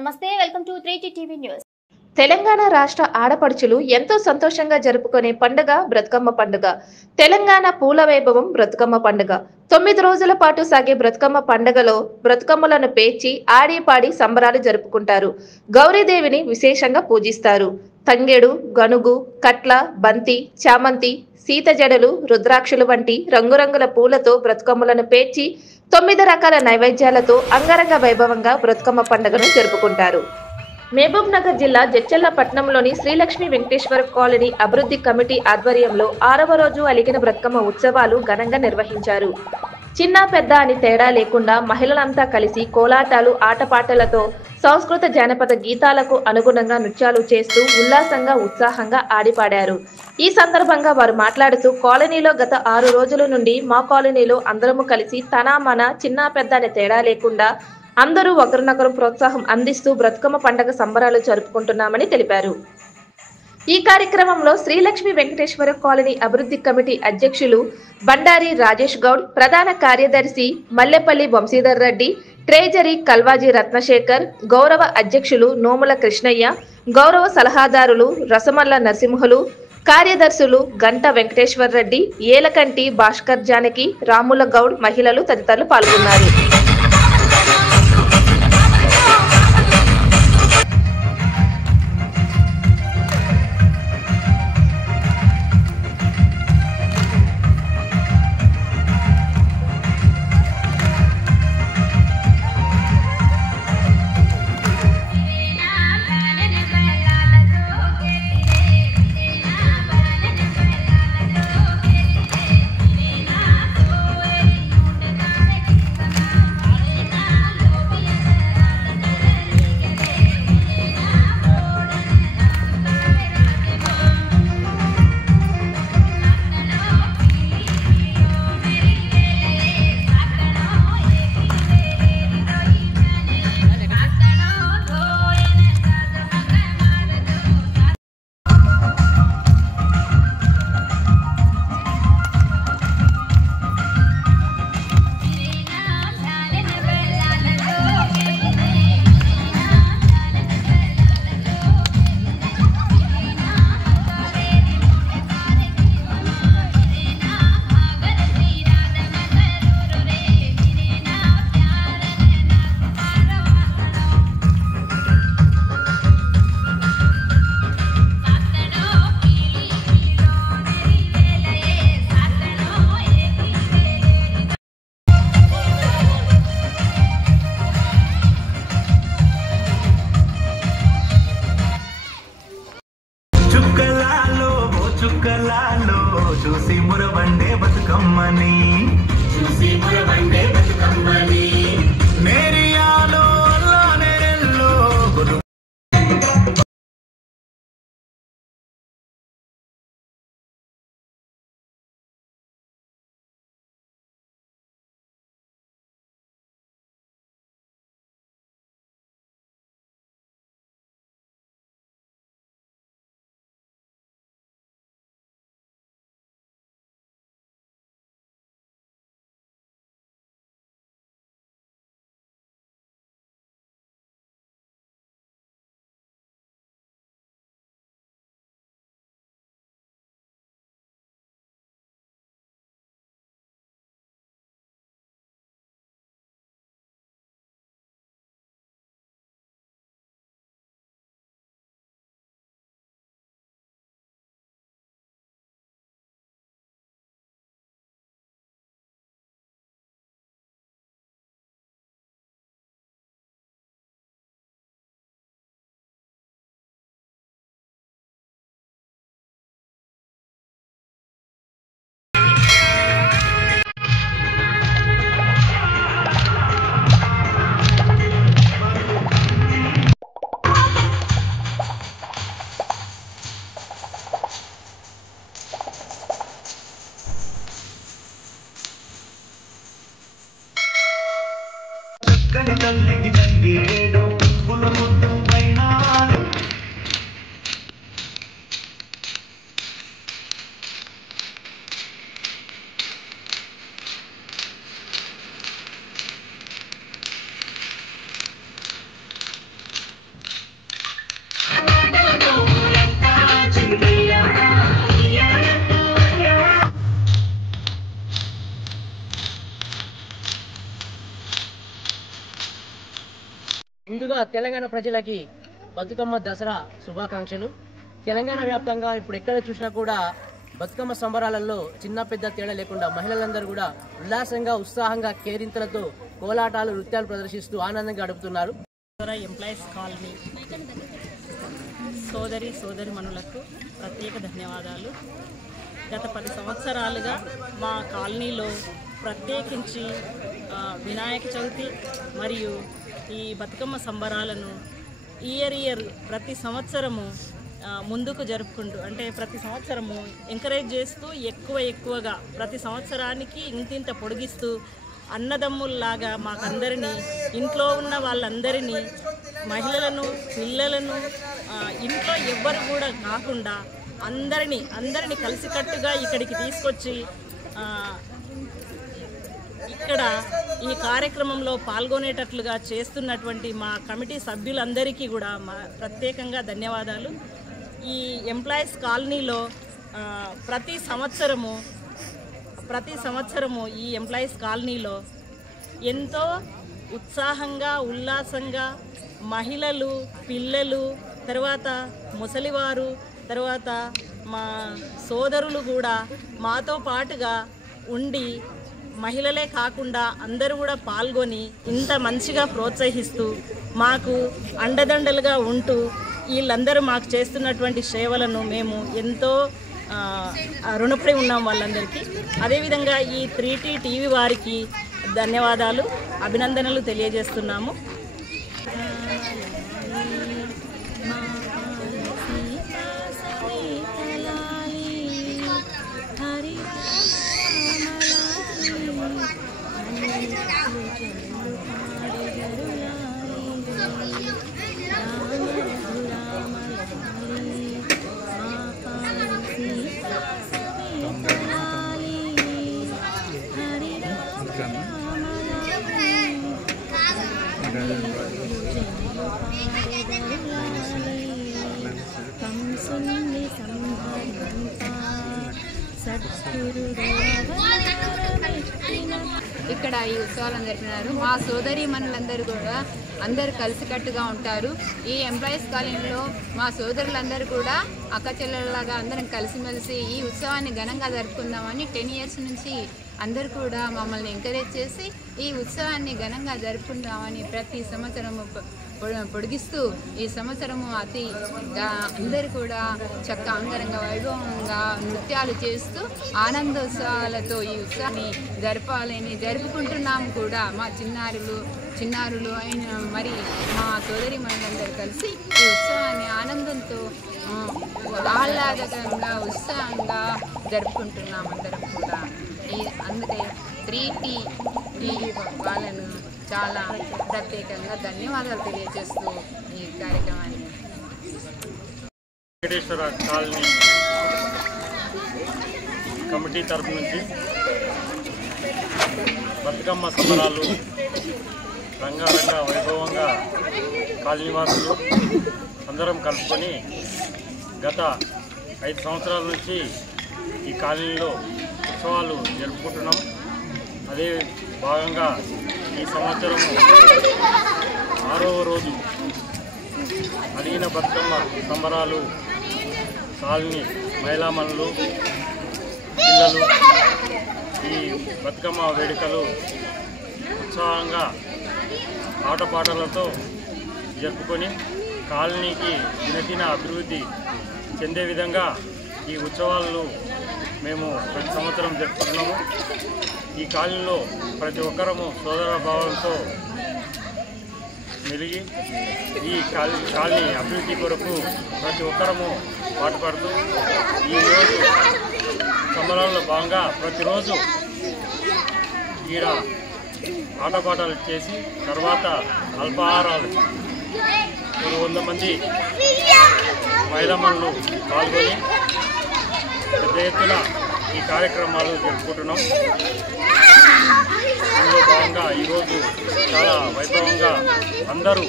నమస్తే, welcome to 3T TV news. Telangana రాష్ట్ర ఆడపడుచులు ఎంతో సంతోషంగా జరుపుకునే పండుగ బ్రతుకమ్మ పండుగ. తెలంగాణ పూల వైభవం బ్రతుకమ్మ పండుగ. 9 రోజుల పాటు సాగే బ్రతుకమ్మ పండుగలో బ్రతుకమ్మలను పేర్చి ఆడి పాడి సంబరాలు జరుపుకుంటారు. గౌరీదేవిని విశేషంగా పూజిస్తారు. తంగేడు, గనుగు, కట్ల, బంతి, చామంతి, సీత జడలు, రుద్రాక్షలు వంటి రంగురంగుల పూలతో బ్రతుకమ్మలను పేర్చి 9 రకాల నైవేద్యాలతో అంగరంగ వైభవంగా బ్రతుకమ్మ పండుగను జరుపుకుంటారు. మహబూబ్ నగర్ జిల్లా జడ్చర్ల పట్టణంలోని శ్రీలక్ష్మి వెంకటేశ్వర కాలనీ అభివృద్ధి కమిటీ ఆధ్వర్యంలో 6వ రోజు అలిగిన బ్రతుకమ్మ ఉత్సవాలు ఘనంగా నిర్వహించారు. చిన్న పెద్ద అని తేడా లేకుండా మహిళలంతా కలిసి కోలాటాలు, ఆటపాటలతో సంస్కృత జానపద గీతాలకు అనుగుణంగా నృత్యాలు చేస్తూ ఉల్లాసంగా ఉత్సాహంగా ఆడిపాడారు. ఈ సందర్భంగా వారు మాట్లాడుతూ కాలనీలో గత 6 రోజుల నుండి మా కాలనీలో అందరము కలిసి తన మన చిన్న పెద్ద అని తేడా లేకుండా అందరూ ఒకరినొకరు ప్రోత్సాహం అందిస్తూ బ్రతుకమ్మ పండుగ సంబరాలు జరుపుకుంటున్నామని తెలిపారు. ఈ కార్యక్రమంలో శ్రీలక్ష్మి వెంకటేశ్వర కాలనీ అభివృద్ధి కమిటీ అధ్యక్షులు బండారి రాజేష్ గౌడ్, ప్రధాన కార్యదర్శి మల్లెపల్లి వంశీధర్ రెడ్డి, ట్రెజరీ కల్వాజీ రత్నశేఖర్, గౌరవ అధ్యక్షులు నోముల కృష్ణయ్య, గౌరవ సలహాదారులు రసమల్ల నరసింహులు, కార్యదర్శులు గంట వెంకటేశ్వర రెడ్డి, ఏలకంటి భాస్కర్ జానకి, రాముల గౌడ్, మహిళలు తదితరులు పాల్గొన్నారు. చూసి మురబండే బతుకమ్మని మేరియాలో అల్లానేరెల్లో తల్లికి తంగేడు పులముద్దు పైన ముందుగా తెలంగాణ ప్రజలకి బతుకమ్మ దసరా శుభాకాంక్షలు. తెలంగాణ వ్యాప్తంగా ఇప్పుడు ఎక్కడ చూసినా కూడా బతుకమ్మ సంబరాలలో చిన్న పెద్ద తేడా లేకుండా మహిళలందరూ కూడా ఉల్లాసంగా ఉత్సాహంగా కేరింతలతో కోలాటాలు నృత్యాలు ప్రదర్శిస్తూ ఆనందంగా గడుపుతున్నారు. ఎంప్లాయీస్ కాలనీ సోదరి మనులకు ప్రత్యేక ధన్యవాదాలు. గత 10 సంవత్సరాలుగా మా కాలనీలో ప్రత్యేకించి వినాయక చవితి మరియు ఈ బతుకమ్మ సంబరాలను ఇయర్ ప్రతి సంవత్సరము ముందుకు జరుపుకుంటూ, అంటే ప్రతి సంవత్సరము ఎంకరేజ్ చేస్తూ ఎక్కువగా ప్రతి సంవత్సరానికి ఇంతింత పొడిగిస్తూ అన్నదమ్ముల్లాగా మాకందరినీ, ఇంట్లో ఉన్న వాళ్ళందరినీ, మహిళలను, పిల్లలను, ఇంట్లో ఎవ్వరు కూడా కాకుండా అందరినీ కలిసికట్టుగా ఇక్కడికి తీసుకొచ్చి ఇక్కడ ఈ కార్యక్రమంలో పాల్గొనేటట్లుగా చేస్తున్నటువంటి మా కమిటీ సభ్యులందరికీ కూడా ప్రత్యేకంగా ధన్యవాదాలు. ఈ ఎంప్లాయీస్ కాలనీలో ప్రతి సంవత్సరము ఈ ఎంప్లాయీస్ కాలనీలో ఎంతో ఉత్సాహంగా ఉల్లాసంగా మహిళలు, పిల్లలు, తర్వాత ముసలివారు, తర్వాత మా సోదరులు కూడా మాతో పాటుగా ఉండి మహిళలే కాకుండా అందరూ కూడా పాల్గొని ఇంత మంచిగా ప్రోత్సహిస్తూ మాకు అండదండలుగా ఉంటూ వీళ్ళందరూ మాకు చేస్తున్నటువంటి సేవలను మేము ఎంతో రుణపడి ఉన్నాం వాళ్ళందరికీ. అదేవిధంగా ఈ 3T టీవీ వారికి ధన్యవాదాలు, అభినందనలు తెలియజేస్తున్నాము. ఇక్కడ ఈ ఉత్సవాలను జరిపినారు. మా సోదరి మనులందరూ కూడా అందరూ కలిసికట్టుగా ఉంటారు. ఈ ఎంప్లాయీస్ కాలనీలో మా సోదరులందరూ కూడా అక్క చెల్లెళ్ళలాగా అందరం కలిసిమెలిసి ఈ ఉత్సవాన్ని ఘనంగా జరుపుకుందామని 10 years నుంచి అందరూ కూడా మమ్మల్ని ఎంకరేజ్ చేసి ఈ ఉత్సవాన్ని ఘనంగా జరుపుకుందామని ప్రతి సంవత్సరము పొడిగిస్తూ ఈ సంవత్సరము అందరూ కూడా చక్కగా అంగరంగ వైభవంగా నృత్యాలు చేస్తూ ఆనందోత్సవాలతో ఈ ఉత్సవాన్ని జరుపుకుంటున్నాము కూడా. మా చిన్నారులు అయిన మరి మా సోదరి మనులందరూ కలిసి ఈ ఉత్సవాన్ని ఆనందంతో ఆహ్లాదకరంగా ఉత్సాహంగా జరుపుకుంటున్నాం అందరం కూడా. అందుకే 3T వాళ్ళను చాలా ప్రత్యేకంగా ధన్యవాదాలు తెలియజేస్తూ ఈ కార్యక్రమాన్ని వెంకటేశ్వర కాలనీ కమిటీ తరఫు నుంచి బతుకమ్మ సంబరాలు రంగారంగ వైభవంగా కాలనీవాసులు అందరం కలుపుకొని గత 5 సంవత్సరాల నుంచి ఈ కాలనీలో ఉత్సవాలు జరుపుకుంటున్నాం. అదే భాగంగా ఈ సంవత్సరం 6వ రోజు అలిగిన బతుకమ్మ సంబరాలు కాలనీ మహిళామణులు, పిల్లలు ఈ బతుకమ్మ వేడుకలు ఉత్సాహంగా ఆటపాటలతో జరుపుకొని కాలనీకి దినదిన అభివృద్ధి చెందే విధంగా ఈ ఉత్సవాలను మేము ప్రతి సంవత్సరం జరుపుకుంటున్నాము. ఈ కాలనీలో ప్రతి ఒక్కరము సోదర భావంతో మెలిగి ఈ కాలనీ అభివృద్ధి కొరకు ప్రతి ఒక్కరము పాటుపడుతూ ఈరోజు సంబరాల్లో భాగంగా ప్రతిరోజు ఈడ ఆటపాటలు చేసి తర్వాత అల్పాహారాలు 100 మంది మహిళామణులు పాల్గొని పెద్ద ఎత్తున ఈ కార్యక్రమాలు జరుపుకుంటున్నాం. అందులో భాగంగా ఈరోజు చాలా వైభవంగా అందరూ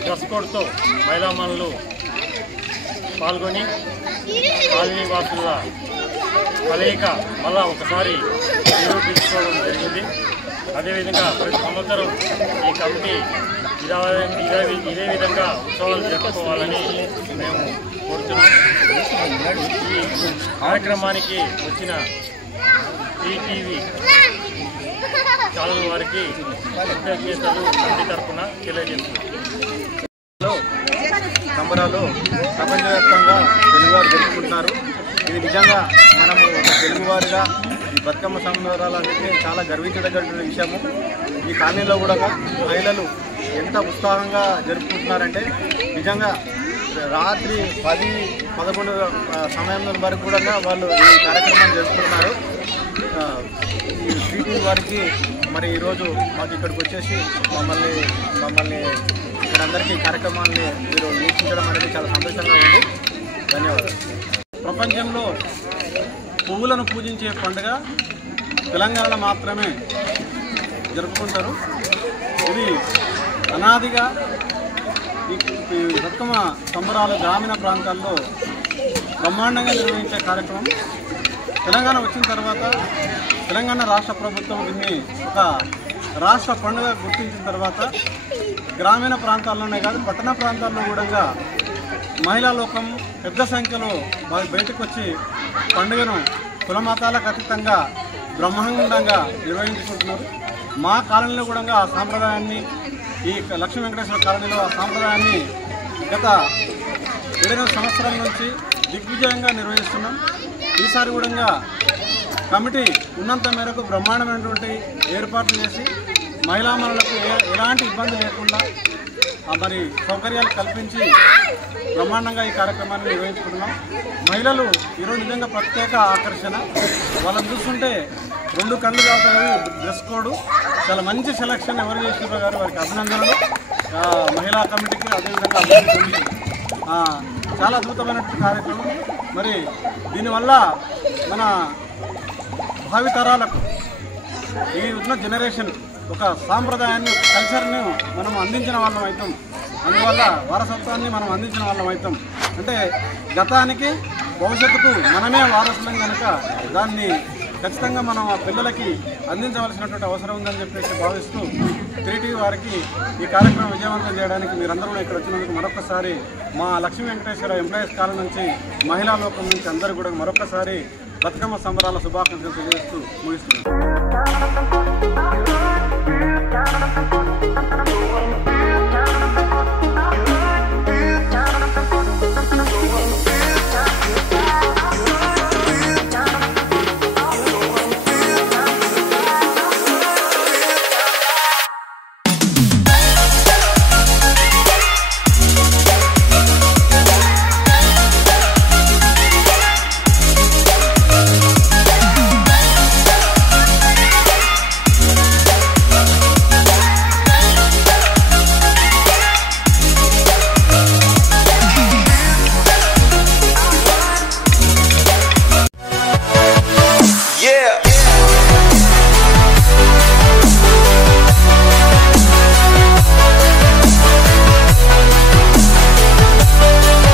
డ్రెస్ కోడ్తో మహిళామణులు పాల్గొని కాలనీ వాసుల కలయిక మళ్ళా ఒకసారి నిరూపించుకోవడం జరిగింది. అదేవిధంగా ప్రతి సంవత్సరం ఈ కమిటీ ఇదే విధంగా ఉత్సవాలు జరుపుకోవాలని మేము కోరుతున్నాం. ఈ కార్యక్రమానికి వచ్చిన టీవీ ఛానల్ వారికి కృతజ్ఞతలు కమిటీ తరఫున తెలియజేస్తున్నాం. సంబరాలు ప్రపంచవ్యాప్తంగా తెలుగువారు జరుపుకుంటున్నారు. ఇది నిజంగా మనము ఒక తెలుగువారిగా ఈ బతుకమ్మ సంబరాలు అనేది చాలా గర్వించదగ్గ విషయము. ఈ కాలనీలో కూడా మహిళలు ఎంత ఉత్సాహంగా జరుపుకుంటున్నారంటే నిజంగా రాత్రి 10-11 సమయం వరకు కూడా వాళ్ళు ఈ కార్యక్రమాన్ని జరుపుకుంటున్నారు. ఈ టీవీ వారికి మరి ఈరోజు మాకు ఇక్కడికి వచ్చేసి మమ్మల్ని ఇక్కడ అందరికీ కార్యక్రమాన్ని మీరు వీక్షించడం అనేది చాలా సంతోషంగా ఉంది. ధన్యవాదాలు. ప్రపంచంలో పువ్వులను పూజించే పండుగ తెలంగాణలో మాత్రమే జరుపుకుంటారు. ఇది అనాదిగా ఈ బతుకమ్మ సంబరాలు గ్రామీణ ప్రాంతాల్లో బ్రహ్మాండంగా నిర్వహించే కార్యక్రమం. తెలంగాణ వచ్చిన తర్వాత తెలంగాణ రాష్ట్ర ప్రభుత్వం దీన్ని ఒక రాష్ట్ర పండుగ గుర్తించిన తర్వాత గ్రామీణ ప్రాంతాల్లోనే కాదు పట్టణ ప్రాంతాల్లో కూడా మహిళా లోకం పెద్ద సంఖ్యలో బయటకు వచ్చి పండుగను కులమతాలకు అతీతంగా బ్రహ్మాండంగా నిర్వహించుకుంటున్నారు. మా కాలనీలో కూడా ఆ సాంప్రదాయాన్ని, ఈ లక్ష్మీ వెంకటేశ్వర కాలనీలో ఆ సాంప్రదాయాన్ని గత 7 సంవత్సరాల నుంచి దిగ్విజయంగా నిర్వహిస్తున్నాం. ఈసారి కూడా కమిటీ ఉన్నంత మేరకు బ్రహ్మాండమైనటువంటి ఏర్పాట్లు చేసి మహిళామణులకు ఎలాంటి ఇబ్బంది లేకుండా మరి సౌకర్యాలు కల్పించి బ్రహ్మాండంగా ఈ కార్యక్రమాన్ని నిర్వహించుకుంటున్నాం. మహిళలు ఈరోజు నిజంగా ప్రత్యేక ఆకర్షణ. వాళ్ళని చూస్తుంటే 2 కళ్ళు కావుతాయి. డ్రెస్ కోడ్ చాలా మంచి సెలక్షన్ ఎవరు చేసినారో గారు వారికి అభినందనలు. మహిళా కమిటీకి అదేవిధంగా అభివృద్ధి చాలా అద్భుతమైనటువంటి కార్యక్రమం. మరి దీనివల్ల మన భావితరాలకు ఈ ఉన్న జనరేషన్ ఒక సాంప్రదాయాన్ని, కల్చర్ని మనం అందించిన వాళ్ళం అవుతాం. అందువల్ల వారసత్వాన్ని మనం అందించిన వాళ్ళం అవుతాం. అంటే గతానికి భవిష్యత్తుకు మనమే వారసులం కనుక దాన్ని ఖచ్చితంగా మనం ఆ పిల్లలకి అందించవలసినటువంటి అవసరం ఉందని చెప్పేసి భావిస్తూ టీవీ వారికి ఈ కార్యక్రమం విజయవంతం చేయడానికి మీరందరూ ఇక్కడ వచ్చినందుకు మరొకసారి మా లక్ష్మీ వెంకటేశ్వర ఎంప్లాయీస్ కాలనీ నుంచి, మహిళా లోకం నుంచి అందరూ కూడా మరొకసారి బతుకమ్మ సంబరాల శుభాకాంక్షలు తెలియజేస్తూ ముగిస్తున్నాం.